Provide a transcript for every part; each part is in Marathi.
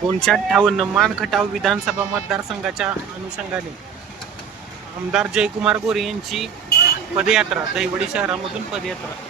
दोनशे अठ्ठावन्न मानखटाव विधानसभा मतदारसंघाच्या अनुषंगाने आमदार जयकुमार गोरे यांची पदयात्रा दहिवडी शहरामधून पदयात्रा.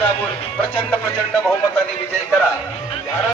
दाबून प्रचंड प्रचंड बहुमताने विजय करा.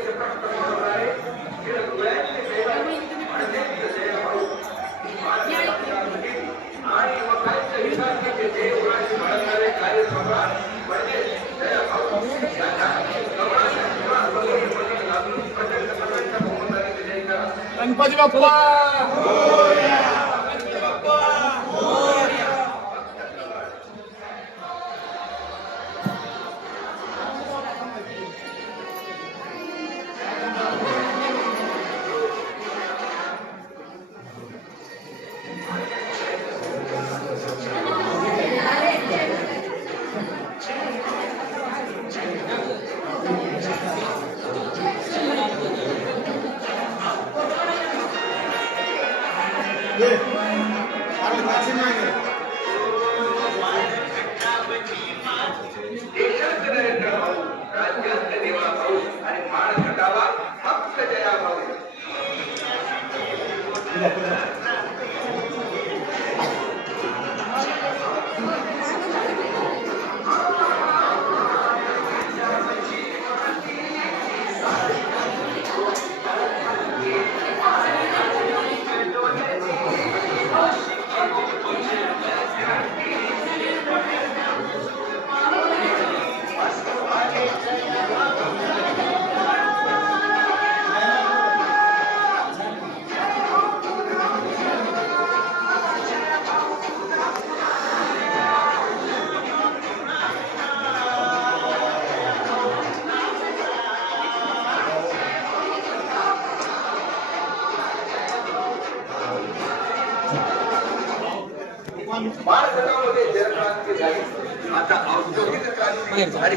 गणपती बाप्पा!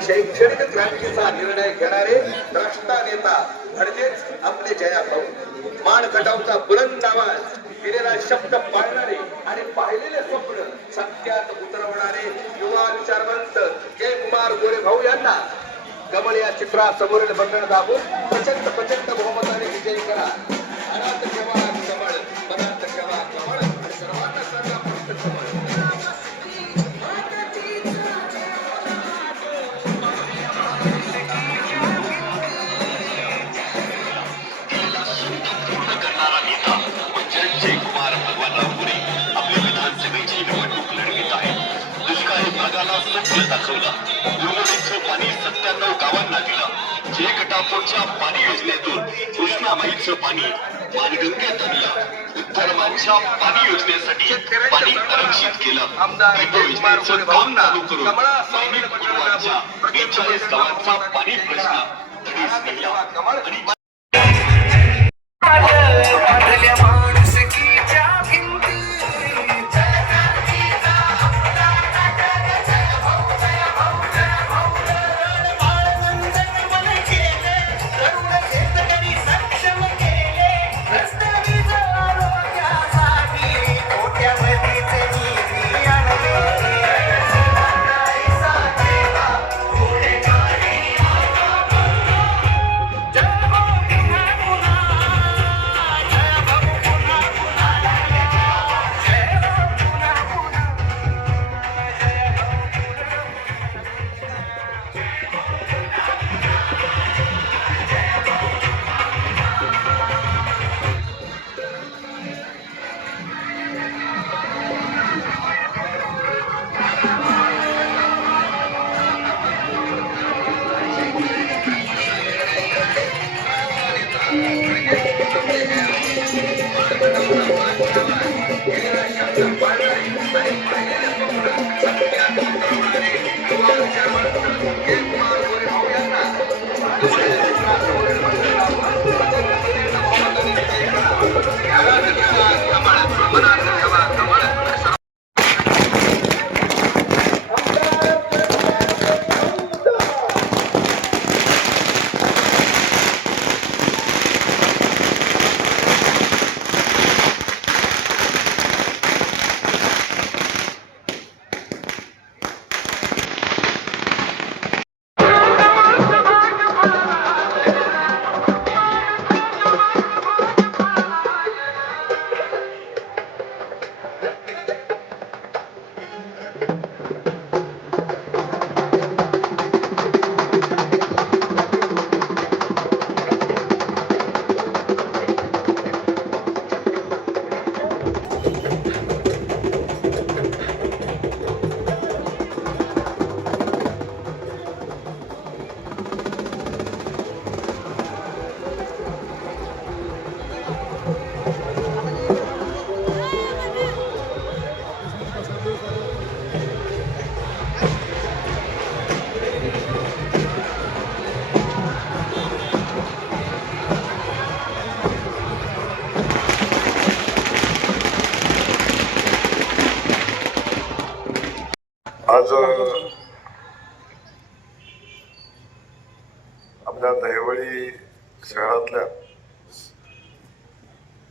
शैक्षणिक क्रांतीचा निर्णय घेणारे द्रष्टा नेता म्हणजेच आपले जया भाऊ. मान खटावचा बुलंद आवाज दिलेला शब्द पाळणारे आणि पाहिलेले स्वप्न सत्यात उतरवणारे युवा विचारवंत जय कुमार गोरे भाऊ यांना कमल या चित्रासमोरील बंधन दाबून प्रचंड प्रचंड बहुमताने विजयी करा. अनाथ दाखवलं दुर्गणीचं पाणी सत्त्याण्णव गावांना दिलं. जे गटापूरच्या पाणी योजनेतून कृष्णामाईचं पाणी मानगंगेत आणलं. उत्तरमानच्या पाणी योजनेसाठी पाणी आरक्षित केलं. आमदार मेट्रो जयकुमार योजनेचं गोरे काम भाऊंना चालू करून कमळा सैनिक सौम्य कुटुंबांच्या बेचाळीस गावांचा पाणी प्रश्न नेला. आणि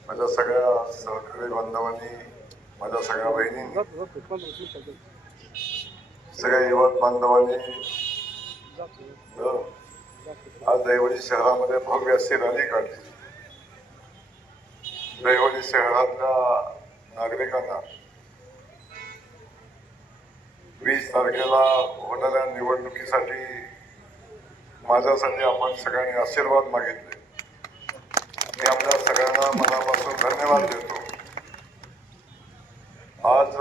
माझ्या सगळ्या सहकारी बांधवांनी माझ्या सगळ्या बहिणींनी सगळ्या युवक बांधवांनी आज दैवडी शहरामध्ये भव्य अशी रॅली काढली. दैवडी शहरातल्या नागरिकांना वीस तारखेला होणाऱ्या निवडणुकीसाठी माझ्यासाठी आपण सगळ्यांनी आशीर्वाद मागितले. मी आपल्या सगळ्यांना मनापासून धन्यवाद देतो. आज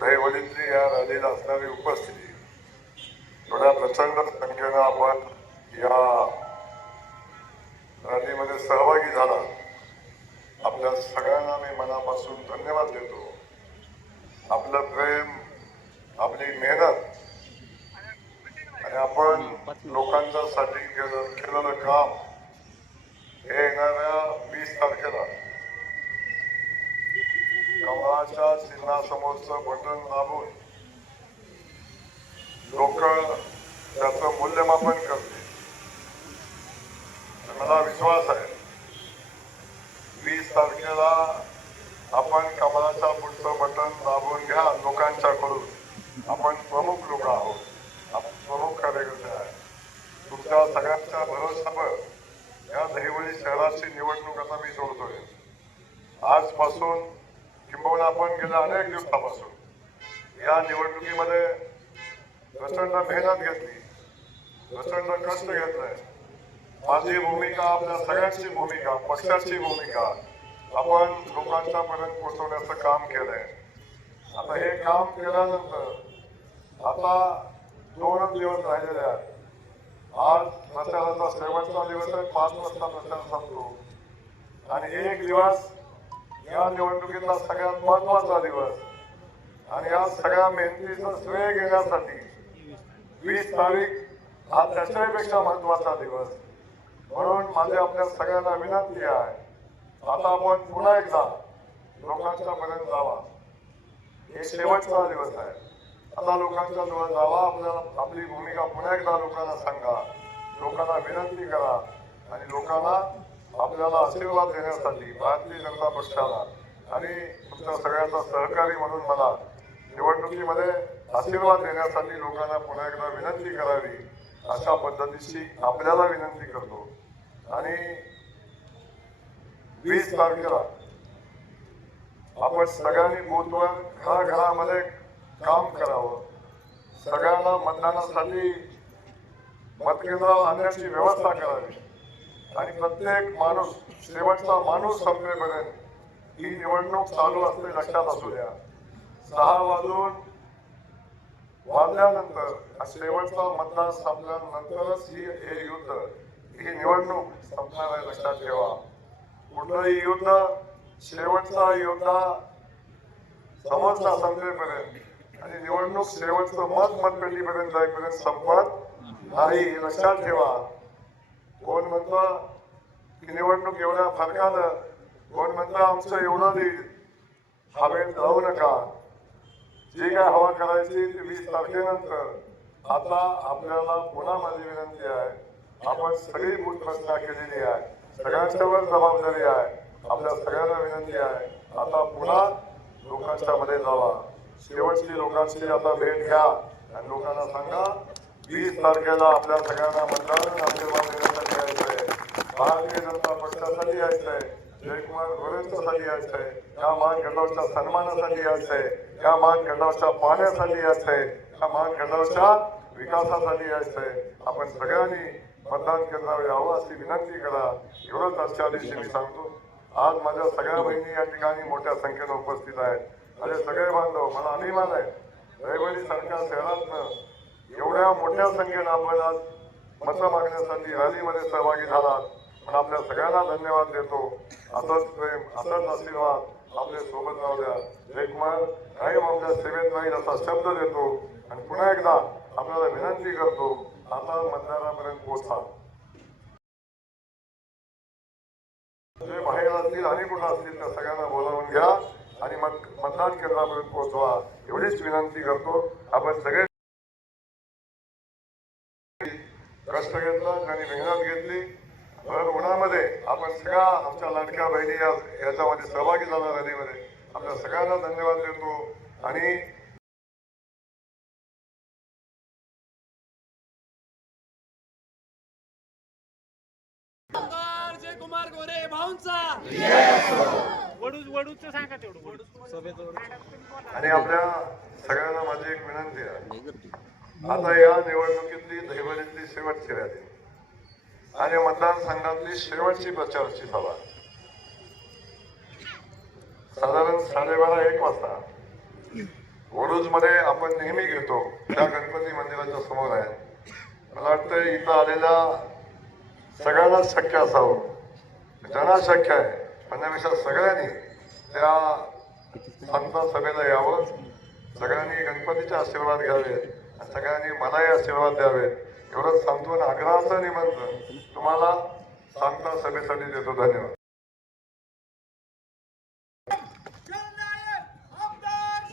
दहिवडीतली या रॅलीला असणारी उपस्थिती थोड्या प्रचंड संख्येनं आपण या रॅलीमध्ये सहभागी झाला. आपल्या सगळ्यांना मी मनापासून धन्यवाद देतो. आपलं प्रेम आपली मेहनत आणि आपण लोकांच्यासाठी केलं केलेलं काम हे येणाऱ्या वीस तारखेला कमळाच्या चिन्हासमोरचं बटन दाबून लोक त्याचं मूल्यमापन करते मला विश्वास आहे वीस तारखेला आपण कमळाच्या पुढचं बटन दाबून घ्या लोकांच्याकडून. आपण प्रमुख लोक आहोत. आपण प्रमुख कार्यकर्ते आहे तुमच्या सगळ्यांच्या भरोसावर या दहिवळी शहराची निवडणूक आता मी सोडतोय. आजपासून किंबहुना आपण गेल्या अनेक दिवसापासून या निवडणुकीमध्ये प्रचंड मेहनत घेतली प्रचंड कष्ट घेतलंय. माझी भूमिका आपल्या सगळ्यांची भूमिका पक्षाची भूमिका आपण लोकांच्या पर्यंत पोहोचवण्याचं काम केलंय. आता हे काम केल्यानंतर आता दोनच दिवस राहिलेले आहेत. आज प्रचाराचा शेवटचा दिवस आहे पाच वाजता प्रचार संपतो. आणि एक दिवस या निवडणुकीतला सगळ्यात महत्त्वाचा दिवस. आणि या सगळ्या मेहनतीचं श्रेय घेण्यासाठी वीस तारीख हा त्याच्यापेक्षा महत्त्वाचा दिवस. म्हणून माझी आपल्या सगळ्यांना विनंती आहे आता आपण पुन्हा एकदा लोकांच्या पर्यंत जावा. हे शेवटचा दिवस आहे. आता लोकांच्या जवळ जावा. आपल्याला आपली भूमिका पुन्हा एकदा लोकांना सांगा. लोकांना विनंती करा. आणि लोकांना आपल्याला आशीर्वाद देण्यासाठी भारतीय जनता पक्षाला आणि तुमच्या सगळ्यांचा सहकारी म्हणून मला निवडणुकीमध्ये आशीर्वाद देण्यासाठी लोकांना पुन्हा एकदा विनंती करावी. अशा पद्धतीची आपल्याला विनंती करतो. आणि वीस तारखेला आपण सगळ्यांनी बोथवर घराघरामध्ये काम करावं. सगळ्यांना मतदानासाठी मतकेंद्रावर आणण्याची व्यवस्था करावी. आणि प्रत्येक माणूस शेवटचा माणूस संपेपर्यंत ही निवडणूक चालू असते लक्षात असू द्या. सहा वाजून वाजल्यानंतर शेवटचा मतदान संपल्यानंतरच ही हे युद्ध ही निवडणूक संपणार आहे लक्षात ठेवा. कुठलंही युद्ध शेवटचा योद्धा समजला संपेपर्यंत. आणि निवडणूक शेवटचं मत मतपेटीपर्यंत जाईपर्यंत संपत नाही. लक्षात ठेवा. कोण म्हणतो की निवडणूक एवढ्या फरकानं कोण म्हणतं आमचं एवढं देईल हवेत जाऊ नका. जी काय हवा करायची ती वीस तारखेनंतर. आता आपल्याला पुन्हा माझी विनंती आहे? आपण सगळी बूथ रचना केलेली आहे. सगळ्यांच्यावर जबाबदारी आहे. आपल्या सगळ्यांना विनंती आहे. आता पुन्हा लोकांच्या मध्ये जावा. शेवटची लोकांची आता भेट घ्या. आणि लोकांना सांगा वीस तारखेला आपल्या सगळ्यांना मतदान आशीर्वाद देण्यासाठी यायचंय भारतीय जनता पक्षासाठी यायचंय. जयकुमार गोरेंच्यासाठी यायचंय. या मान गंडावच्या सन्मानासाठी यायचंय. या मान गंडावच्या पाहण्यासाठी यायचंय. या मान गंडावच्या विकासासाठी यायचंय. आपण सगळ्यांनी मतदान केंद्रावर यावं अशी विनंती करा. एवढंच आजच्या दिवशी मी सांगतो. आज माझ्या सगळ्या बहिणी या ठिकाणी मोठ्या संख्येनं उपस्थित आहेत. अरे सगळे बांधव मला अभिमान आहे. रहिवाडी सारख्या शहरातनं एवढ्या मोठ्या संख्येनं आपण आज मतं मागण्यासाठी रॅलीमध्ये सहभागी झालात. पण आपल्या सगळ्यांना धन्यवाद देतो. असंच प्रेम असंच आशीर्वाद आपल्यासोबत राहू द्या. जयकुमार कायम आपल्या सेवेत राहील असा शब्द देतो. आणि पुन्हा एकदा आपल्याला विनंती करतो आता मतदारापर्यंत पोहोचा. जे बाहेर असतील आणि कुठं असतील त्या सगळ्यांना बोलावून घ्या. आणि मत मतदान केंद्रापर्यंत पोहोचवा. एवढीच विनंती करतो. आपण सगळे कष्ट घेतला त्यांनी मेहनत घेतली. तर उन्हामध्ये आपण सगळ्या आमच्या लाडक्या बहिणी याच्यामध्ये सहभागी झाला रॅलीमध्ये आपल्या सगळ्यांना धन्यवाद देतो. आणि कुमार गोरे भाऊंचा. सांगा तेवढं आणि आपल्या सगळ्यांना माझी एक विनंती आहे. आता या निवडणुकीतली दहिवडीतली शेवटची रॅली आणि मतदारसंघातली शेवटची प्रचारची सभा. साधारण साडेबारा एक वाजता वडूजमध्ये आपण नेहमी घेतो त्या गणपती मंदिराच्या समोर आहे. मला वाटतं इथं आलेल्या सगळ्यांनाच शक्य असावं. ज्यांना शक्य आहे. पण त्यापेक्षा सगळ्यांनी त्या संत सभेला यावं. सगळ्यांनी गणपतीचे आशीर्वाद घ्यावेत आणि सगळ्यांनी मलाही आशीर्वाद द्यावेत. एवढंच सांगतो आणि आग्रहाचं निमंत्रण तुम्हाला सांगता सभेसाठी देतो. धन्यवाद. आमदार